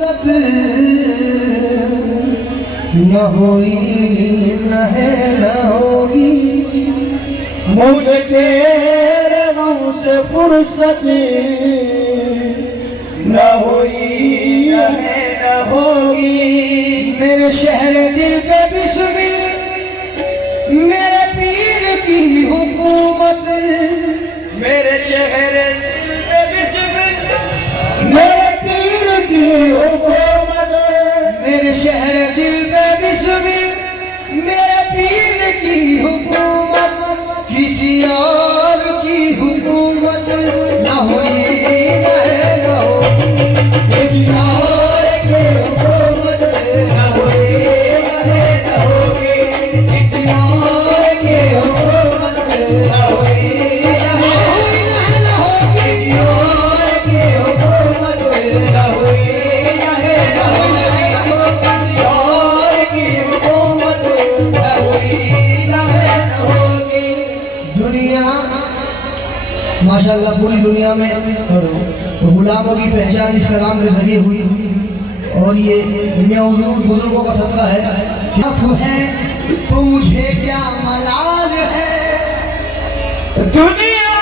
न हुई न है न होगी मुझे तेरे गम से फुर्सत न हुई न है न होगी। मेरे शहर दिल पे बिस्मिल मेरे पीर की हुकूमत मेरे शहर दिल पे बिस्मिल मेरे पीर की हुकूमत मेरे शहर दिल पे बिस्मिल मेरे पीर की हुकूमत किसी और की हुकूमत न हुई न है न होगी किसी और की हुकूमत न हुई न है न होगी किसी और की हुकूमत न हुई न है न होगी किसी और की हुकूमत न हुई न है न होगी और की हुकूमत न हुई न है न होगी। दुनिया माशाअल्लाह पूरी दुनिया में गुलामों की पहचान इस कलाम के जरिए हुई और ये दुनिया बुजुर्गों का सदका है तो मुझे क्या मलाल है दुनिया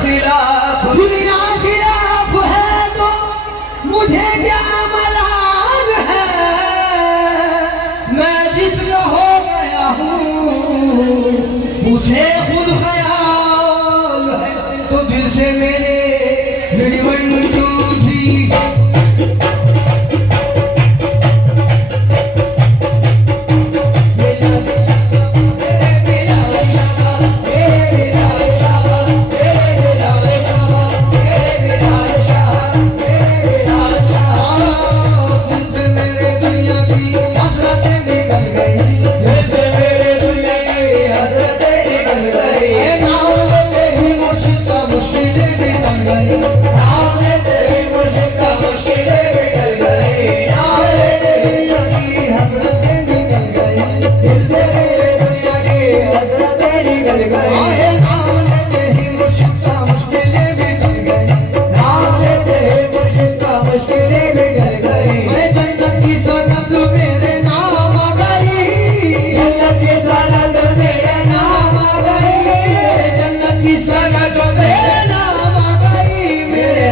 खिलाफ दुनिया खिलाफ है तो मुझे क्या मलाल है मैं जिसका हो गया हूँ उसे खुद ख्याल है तो दिल से मेरे मेरी वन टू थ्री मेरे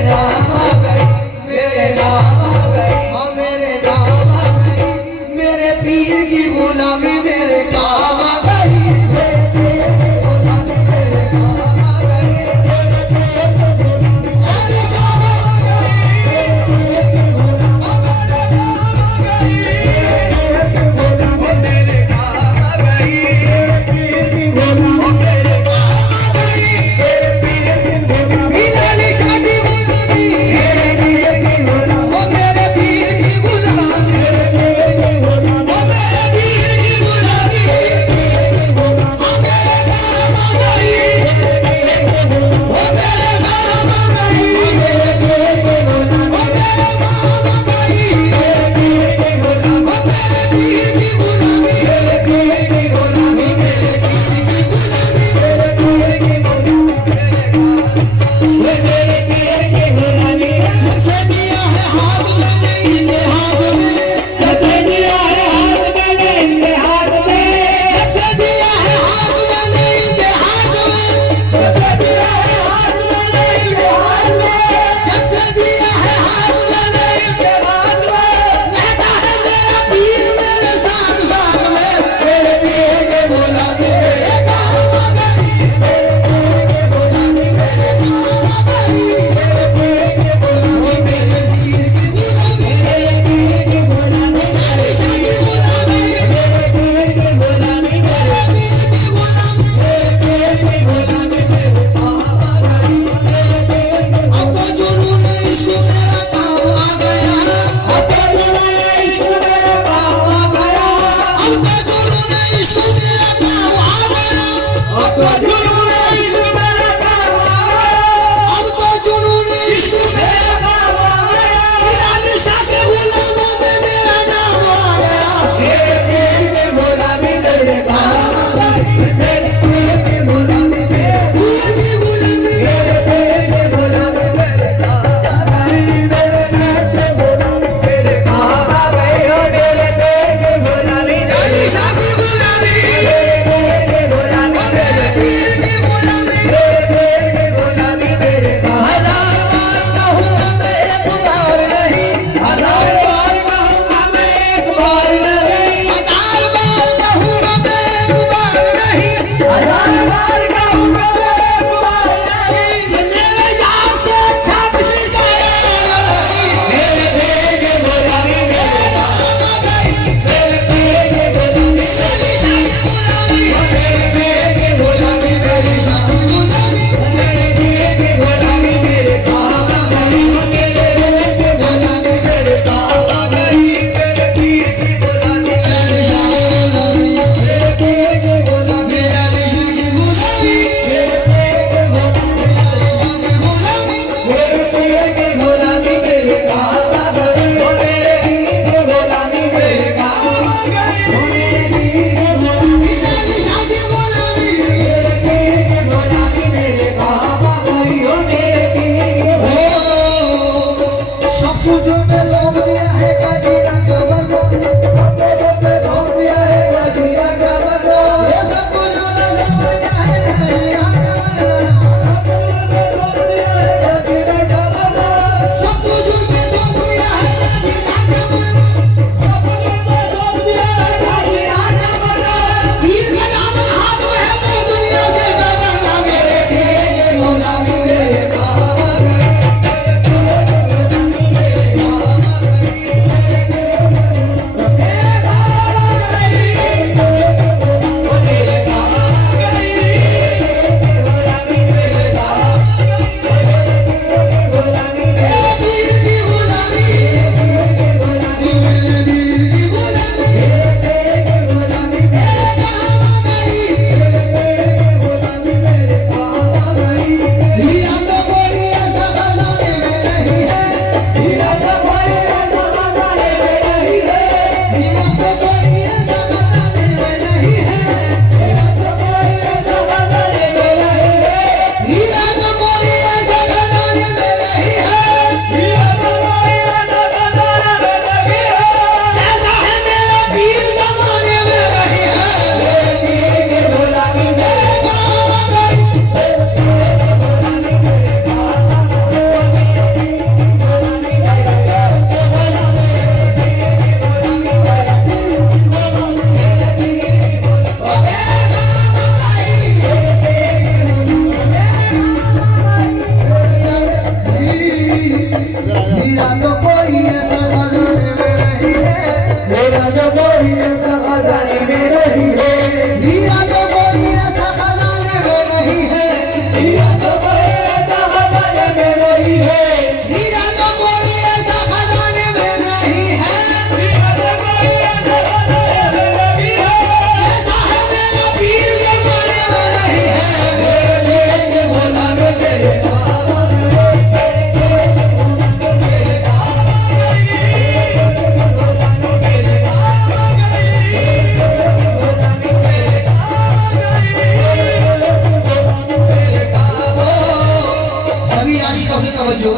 से तवज्जो।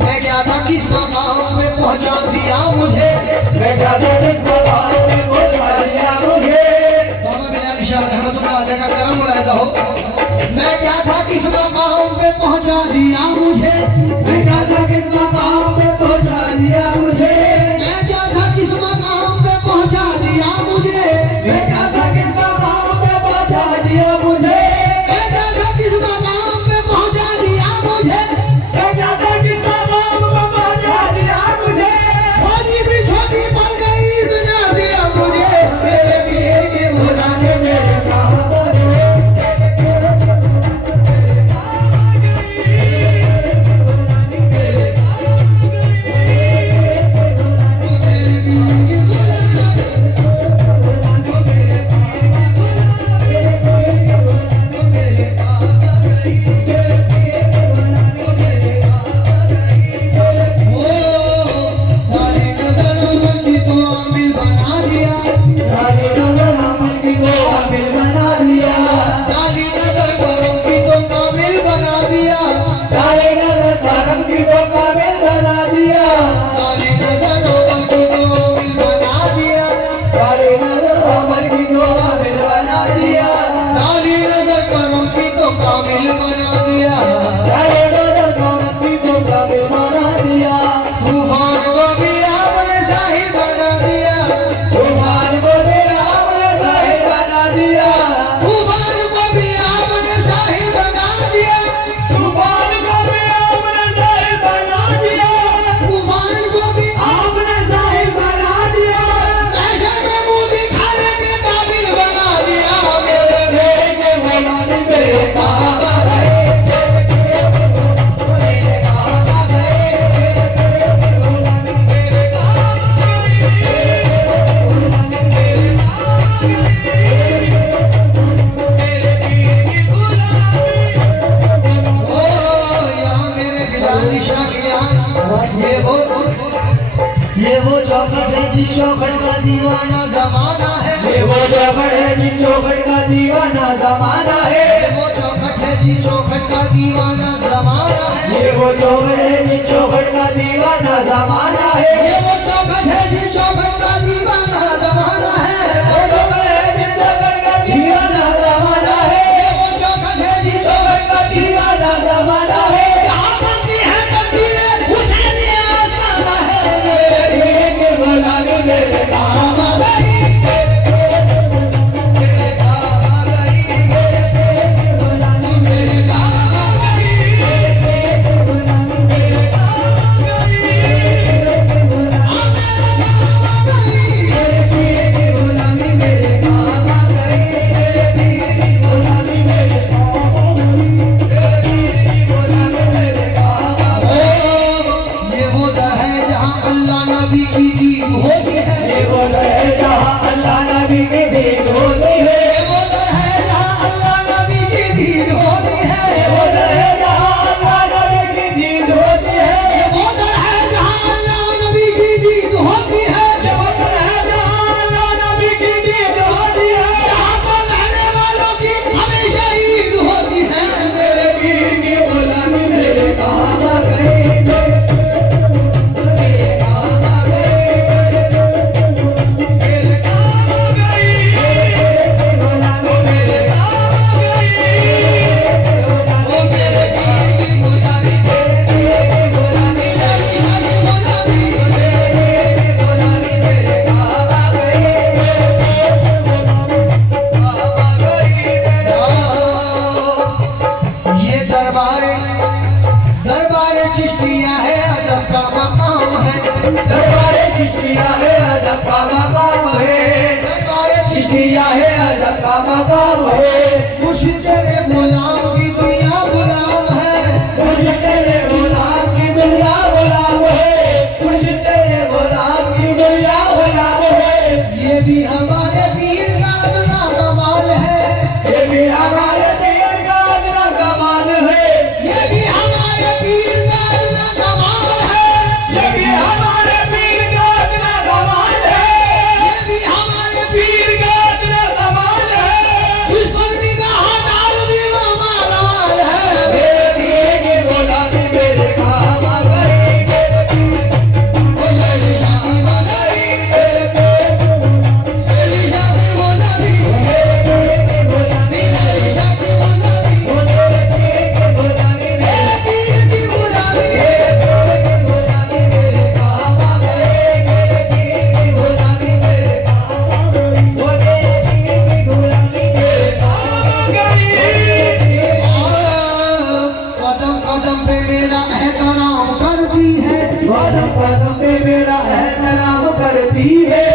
मैं क्या था किस मकाम पे पहुंचा दिया मुझे, मैं क्या था किस मकाम पे पहुंचा दिया मुझे। बाबा बिलाल शाह रहमतुल्लाह अलैह का करम मुलाहिजा हो। मैं क्या था किस मकाम पे पहुंचा दिया मुझे, मैं क्या था किस मकाम पे पहुंचा दिया मुझे। मैं क्या था किस मकाम पे पहुंचा दिया मुझे, मैं क्या था किस मकाम पे पहुंचा दिया मुझे। मैं क्या था किस मकाम पे पहुंचा दिया मुझे, मैं क्या था किस मकाम पे पहुंचा दिया मुझे। छोटी भी छोटी पड़ गई दुनिया दिया मुझे, मेरे पीर की बुलाने मेरे काम करे। सारी नजर अमल की को काबिल बना दिया। सारी नजर करम की को काबिल बना दिया। सारी नजर अमल की को काबिल बना दिया। काली नजर अमल की को काबिल बना दिया। सारी नजर अमल की को काबिल बना दिया। काली नजर करम की को काबिल बना दिया। सारी नजर अमल की को काबिल बना दिया। तूफान को भी आपने साहिल बना दिया। तूफान को भी आपने साहिल बना दिया। तूफान को भी आपने साहिल बना दिया। तूफान को भी आपने साहिल बना दिया। तूफान को भी आपने साहिल बना दिया। ऐसा में मुंह दिखाने के काबिल बना दिया। मेरे भेड़ के बनाने मेरे काम आए। मेरे काम आए। मेरे काम ओ यहाँ मेरे बिलाल शाह के यहाँ ये वो चौखट है जिस चौखट का दीवाना जमाना है। ये वो चौखट है जिस चौखट का दीवाना जमाना है। ये वो चौखट है जिस चौखट का दीवाना जमाना है। ये वो चौखट है जिस चौखट का दीवाना जमाना है। ये वो चौखट है जिस चौखट का दीवाना जमाना है। वो चौखट है जिस चौखट का दीवाना जमाना है। ये वो चौखट है जिस चौखट का दीवाना जमाना है। जहाँ बनती है तकदीरें उसे लिए आस्ताना है। मेरे मेरे के बनाने मेरे काम काम आ गई। मेरे काम आ गई। मेरे बनाने मेरे काम आ गई। मेरे काम आ गई। मेरे पीर की गुलामी मेरे काम आ गई। मेरे पीर की गुलामी मेरे काम आ गई। मेरे पीर की गुलामी मेरे काम आ गई। ये वो दर है जहाँ अल्लाह नबी की दीद होती है। ये वो दर है जहाँ अल्लाह नबी की दीद होती है। ये वो दर है जहाँ अल्लाह नबी की दीद होती है। ये वो दर है जहाँ अल्लाह नबी की दीद होती है। ये वो दर है जहाँ अल्लाह नबी की दीद होती है। ये वो दर है जहाँ अल्लाह नबी की दीद होती है। यहाँ पर रहने वालों की हमेशा ईद होती है। मेरे पीर की गुलामी मेरे काम आ गई। मेरे काम आ गई। मेरे काम आ गई। गुलामी मेरे काम आ गई। वो मेरे पीर की गुलामी, मेरे पीर की गुलामी बिलाली शाह की गुलामी। मेरे पीर की गुलामी मेरे काम आ गई। काम आ गई ये दरबार चिश्तिया है, अदब का मकाम है। दरबार चिश्तिया है अदब का मकाम है। दरबार चिश्तिया है अदब का मकाम है। मुर्शिद तेरे गुलाम की दुनिया गुलाम है। मुझे तेरे गुलाम की दुनिया गुलाम है। मुझे तेरे गुलाम की दुनिया गुलाम है। ये भी हमारे पीर का अपना कमाल है। ये भी हमारे पीर का अपना कमाल है। ये भी हमारे पीर का अपना कमाल है। ये भी हमारे पीर का अपना कमाल है। ये भी हमारे पीर का अपना कमाल है। जिस पर निगाह डाल दी वो माल कदम कदम पे मेरा एहतराम करती है